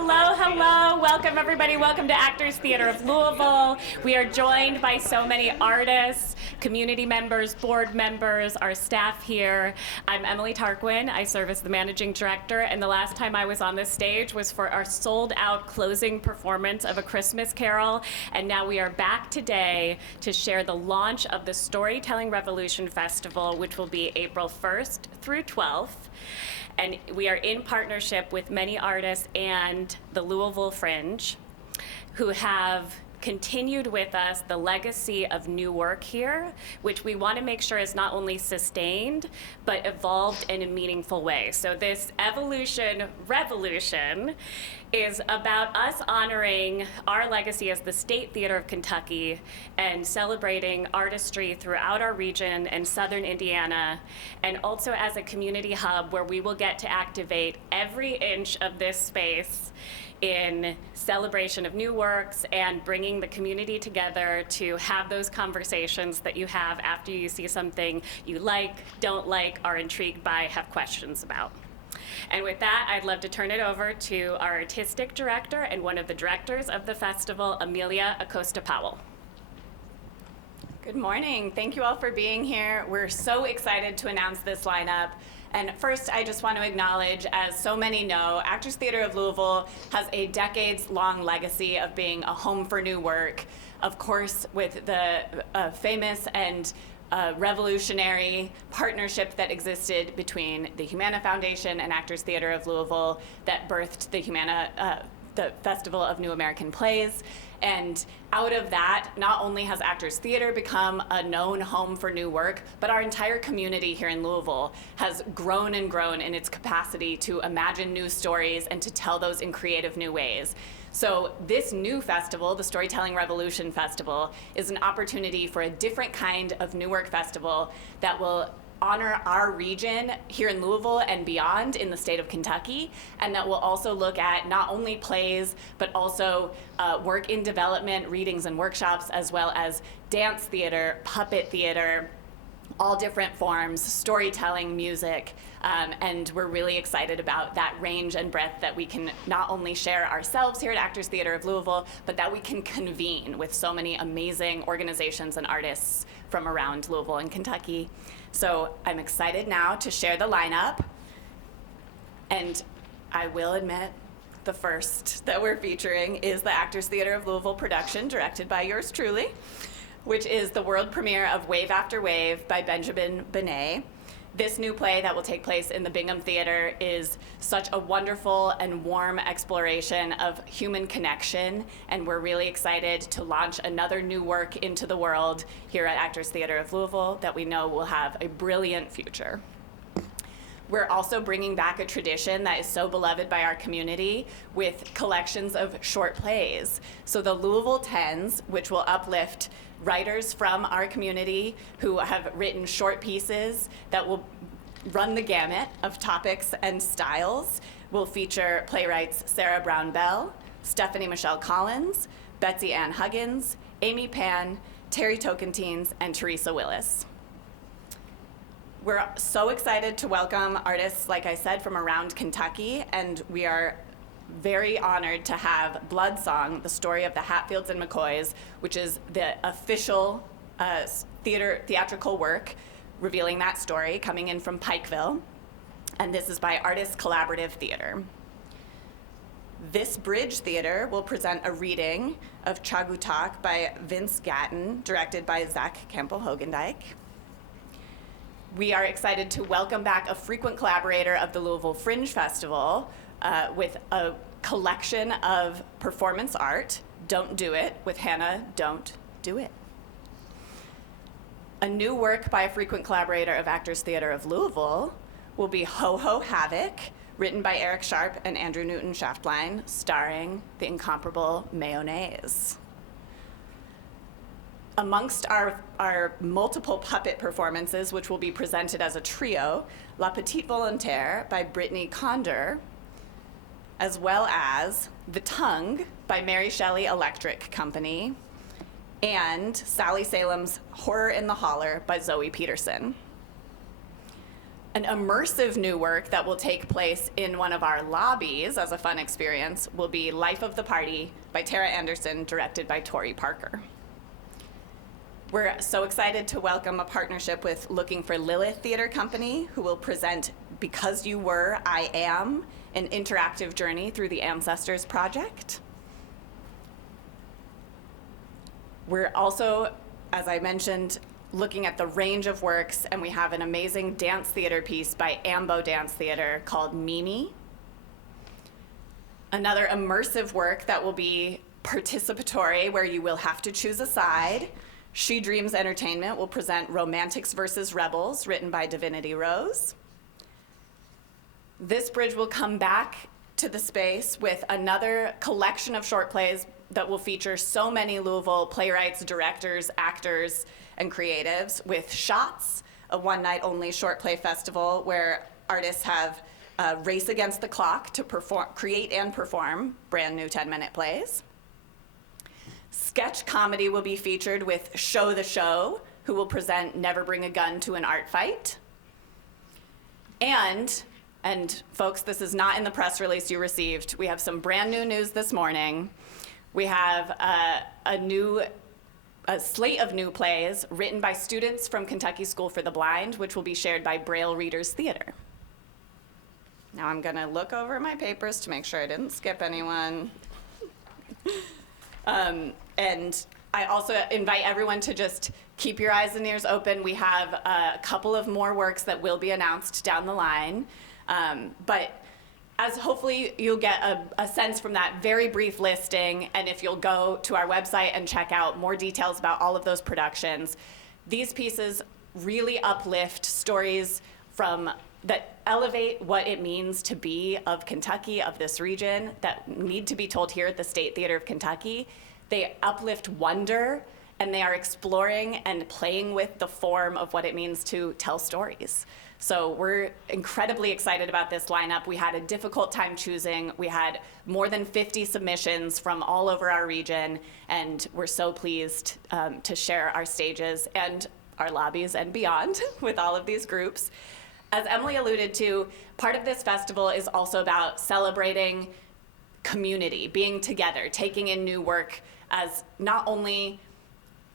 hello, hello. Welcome, everybody. Welcome to Actors Theater of Louisville. We are joined by so many artists, community members, board members, our staff here. I'm Emily Tarquin. I serve as the managing director, and the last time I was on this stage was for our sold-out closing performance of A Christmas Carol, and now we are back today to share the launch of the Storytelling Revolution Festival, which will be April 1st through 12th. And we are in partnership with many artists and the Louisville Fringe, who have continued with us the legacy of new work here, which we want to make sure is not only sustained, but evolved in a meaningful way. So this evolution revolution is about us honoring our legacy as the State Theater of Kentucky and celebrating artistry throughout our region and Southern Indiana, and also as a community hub where we will get to activate every inch of this space in celebration of new works and bringing the community together to have those conversations that you have after you see something you like, don't like, are intrigued by, have questions about. And with that, I'd love to turn it over to our artistic director and one of the directors of the festival, Amelia Acosta-Powell. Good morning. Thank you all for being here. We're so excited to announce this lineup. And first, I just want to acknowledge, as so many know, Actors Theater of Louisville has a decades-long legacy of being a home for new work. Of course, with the famous and revolutionary partnership that existed between the Humana Foundation and Actors Theater of Louisville that birthed the the Festival of New American Plays. And out of that, not only has Actors Theater become a known home for new work, but our entire community here in Louisville has grown and grown in its capacity to imagine new stories and to tell those in creative new ways. So this new festival, the Storytelling Revolution Festival, is an opportunity for a different kind of new work festival that will honor our region here in Louisville and beyond in the state of Kentucky, and that will also look at not only plays, but also work in development, readings and workshops, as well as dance theater, puppet theater, all different forms, storytelling, music, and we're really excited about that range and breadth that we can not only share ourselves here at Actors Theater of Louisville, but that we can convene with so many amazing organizations and artists from around Louisville and Kentucky. So I'm excited now to share the lineup, and I will admit the first that we're featuring is the Actors Theater of Louisville production, directed by yours truly, which is the world premiere of Wave After Wave by Benjamin Benet. This new play that will take place in the Bingham Theater is such a wonderful and warm exploration of human connection, and we're really excited to launch another new work into the world here at Actors Theater of Louisville that we know will have a brilliant future. We're also bringing back a tradition that is so beloved by our community with collections of short plays. So the Louisville Tens, which will uplift writers from our community who have written short pieces that will run the gamut of topics and styles, will feature playwrights Sarah Brown Bell, Stephanie Michelle Collins, Betsy Ann Huggins, Amy Pan, Terry Tocantins, and Teresa Willis. We're so excited to welcome artists, like I said, from around Kentucky, and we are very honored to have Blood Song, the story of the Hatfields and McCoys, which is the official theatrical work revealing that story, coming in from Pikeville. And this is by Artists Collaborative Theater. This Bridge Theater will present a reading of Chagutak by Vince Gatton, directed by Zach Campbell-Hogendijk. We are excited to welcome back a frequent collaborator of the Louisville Fringe Festival with a collection of performance art, Don't Do It, with Hannah Don't Do It. A new work by a frequent collaborator of Actors Theater of Louisville will be Ho Ho Havoc, written by Eric Sharp and Andrew Newton Shaftline, starring the incomparable Mayonnaise. Amongst our multiple puppet performances, which will be presented as a trio, La Petite Volontaire by Brittany Condor, as well as The Tongue by Mary Shelley Electric Company, and Sally Salem's Horror in the Holler by Zoe Peterson. An immersive new work that will take place in one of our lobbies as a fun experience will be Life of the Party by Tara Anderson, directed by Tori Parker. We're so excited to welcome a partnership with Looking for Lilith Theater Company, who will present Because You Were, I Am, an interactive journey through the Ancestors Project. We're also, as I mentioned, looking at the range of works, and we have an amazing dance theater piece by Ambo Dance Theater called Mimi. Another immersive work that will be participatory, where you will have to choose a side. She Dreams Entertainment will present Romantics versus Rebels, written by Divinity Rose. This bridge will come back to the space with another collection of short plays that will feature so many Louisville playwrights, directors, actors, and creatives, with Shots, a one-night-only short play festival where artists have a race against the clock to create and perform brand new 10-minute plays. Sketch comedy will be featured with Show the Show, who will present Never Bring a Gun to an Art Fight. And folks, this is not in the press release you received. We have some brand new news this morning. We have a slate of new plays written by students from Kentucky School for the Blind, which will be shared by Braille Readers Theater. Now I'm gonna look over my papers to make sure I didn't skip anyone. And I also invite everyone to just keep your eyes and ears open. We have a couple of more works that will be announced down the line. But as hopefully you'll get a sense from that very brief listing, and if you'll go to our website and check out more details about all of those productions, these pieces really uplift stories that elevate what it means to be of Kentucky, of this region, that need to be told here at the State Theater of Kentucky. They uplift wonder, and they are exploring and playing with the form of what it means to tell stories. So we're incredibly excited about this lineup. We had a difficult time choosing. We had more than 50 submissions from all over our region, and we're so pleased to share our stages and our lobbies and beyond with all of these groups. As Emily alluded to, part of this festival is also about celebrating community, being together, taking in new work as not only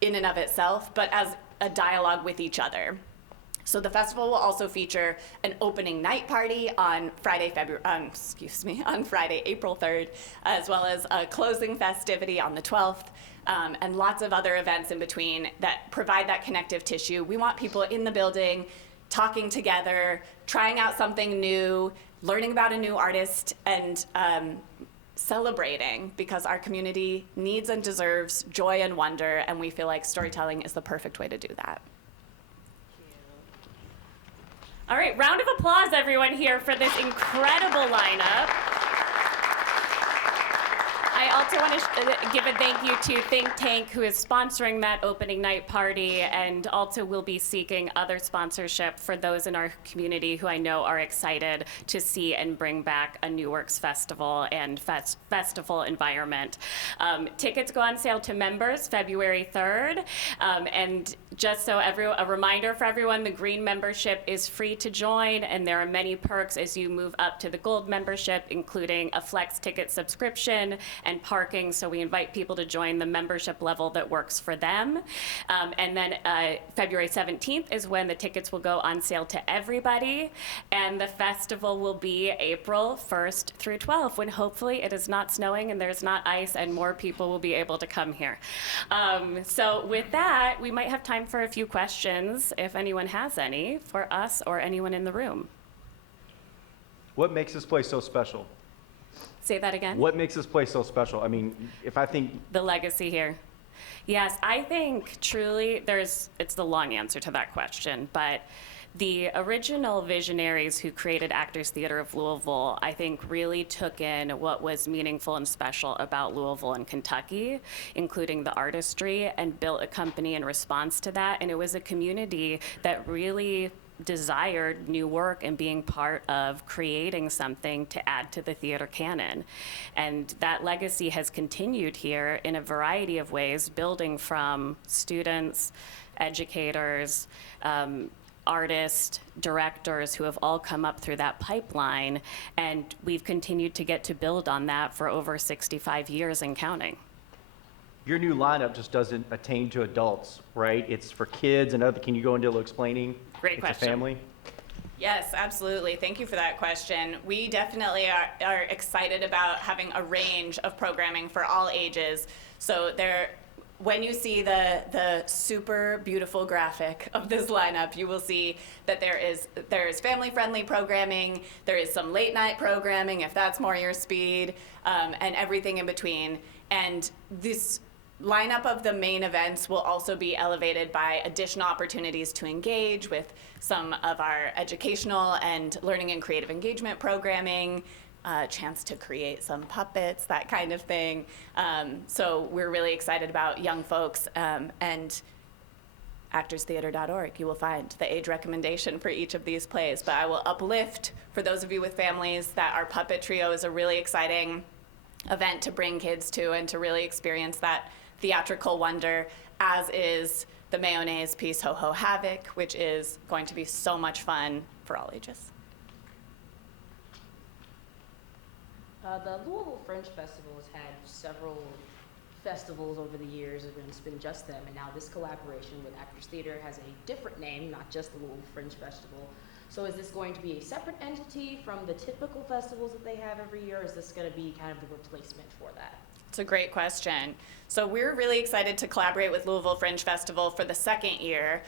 in and of itself, but as a dialogue with each other. So the festival will also feature an opening night party on Friday, April 3rd, as well as a closing festivity on the 12th, and lots of other events in between that provide that connective tissue. We want people in the building, talking together, trying out something new, learning about a new artist, and celebrating, because our community needs and deserves joy and wonder, and we feel like storytelling is the perfect way to do that. All right, round of applause, everyone, here for this incredible lineup. I also want to give a thank you to Think Tank, who is sponsoring that opening night party, and also will be seeking other sponsorship for those in our community who I know are excited to see and bring back a New Works Festival and festival environment. Tickets go on sale to members February 3rd, and just so a reminder for everyone, the Green membership is free to join, and there are many perks as you move up to the Gold membership, including a flex ticket subscription and parking. So we invite people to join the membership level that works for them. And then February 17th is when the tickets will go on sale to everybody. And the festival will be April 1st through 12th, when hopefully it is not snowing and there's not ice and more people will be able to come here. So with that, we might have time for a few questions, if anyone has any, for us or anyone in the room. What makes this place so special? Say that again. What makes this place so special? I mean, if I think... The legacy here. Yes, I think truly it's the long answer to that question, but the original visionaries who created Actors Theater of Louisville, I think, really took in what was meaningful and special about Louisville and Kentucky, including the artistry, and built a company in response to that. And it was a community that really desired new work and being part of creating something to add to the theater canon. And that legacy has continued here in a variety of ways, building from students, educators, artists, directors who have all come up through that pipeline, and we've continued to get to build on that for over 65 years and counting. Your new lineup just doesn't attain to adults, right? It's for kids and other. Can you go into a little explaining? Great it's question. A family. Yes, absolutely. Thank you for that question. We definitely are excited about having a range of programming for all ages. So when you see the super beautiful graphic of this lineup, you will see that there is family-friendly programming, there is some late-night programming, if that's more your speed, and everything in between. And this lineup of the main events will also be elevated by additional opportunities to engage with some of our educational and learning and creative engagement programming, a chance to create some puppets, that kind of thing. So we're really excited about young folks, and actorstheater.org. You will find the age recommendation for each of these plays. But I will uplift for those of you with families that our Puppet Trio is a really exciting event to bring kids to and to really experience that theatrical wonder, as is the Mayonnaise piece Ho Ho Havoc, which is going to be so much fun for all ages. The Louisville Fringe Festival has had several festivals over the years, and it's been just them, and now this collaboration with Actors Theater has a different name, not just the Louisville Fringe Festival. So is this going to be a separate entity from the typical festivals that they have every year, or is this going to be kind of the replacement for that? It's a great question. So we're really excited to collaborate with Louisville Fringe Festival for the second year.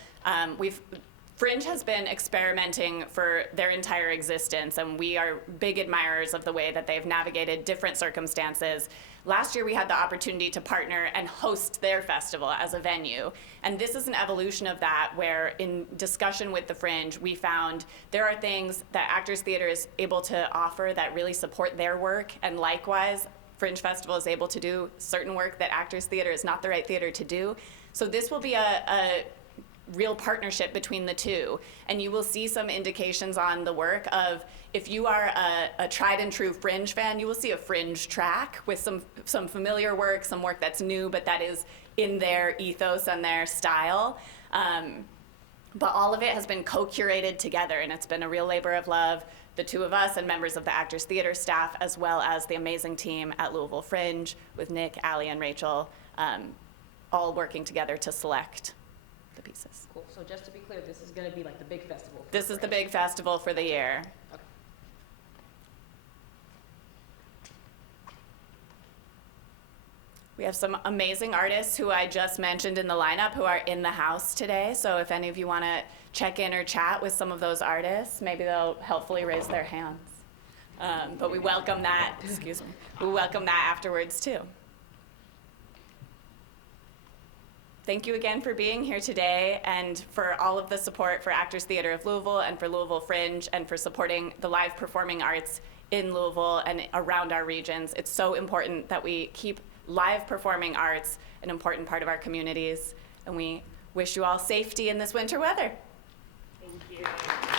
Fringe has been experimenting for their entire existence, and we are big admirers of the way that they've navigated different circumstances. Last year, we had the opportunity to partner and host their festival as a venue. And this is an evolution of that, where in discussion with the Fringe, we found there are things that Actors Theater is able to offer that really support their work, and likewise, Fringe Festival is able to do certain work that Actors Theater is not the right theater to do. So this will be a real partnership between the two. And you will see some indications on the work of, if you are a tried and true Fringe fan, you will see a Fringe track with some familiar work, some work that's new, but that is in their ethos and their style. But all of it has been co-curated together, and it's been a real labor of love. The two of us and members of the Actors Theater staff, as well as the amazing team at Louisville Fringe with Nick, Allie, and Rachel, all working together to select the pieces. Cool. So just to be clear, this is going to be like the big festival. This is the big festival for the year. Okay. We have some amazing artists who I just mentioned in the lineup who are in the house today. So if any of you want to check in or chat with some of those artists, maybe they'll helpfully raise their hands. But we welcome that, excuse me, we welcome that afterwards too. Thank you again for being here today, and for all of the support for Actors Theater of Louisville and for Louisville Fringe, and for supporting the live performing arts in Louisville and around our regions. It's so important that we keep live performing arts an important part of our communities, and we wish you all safety in this winter weather. Thank you.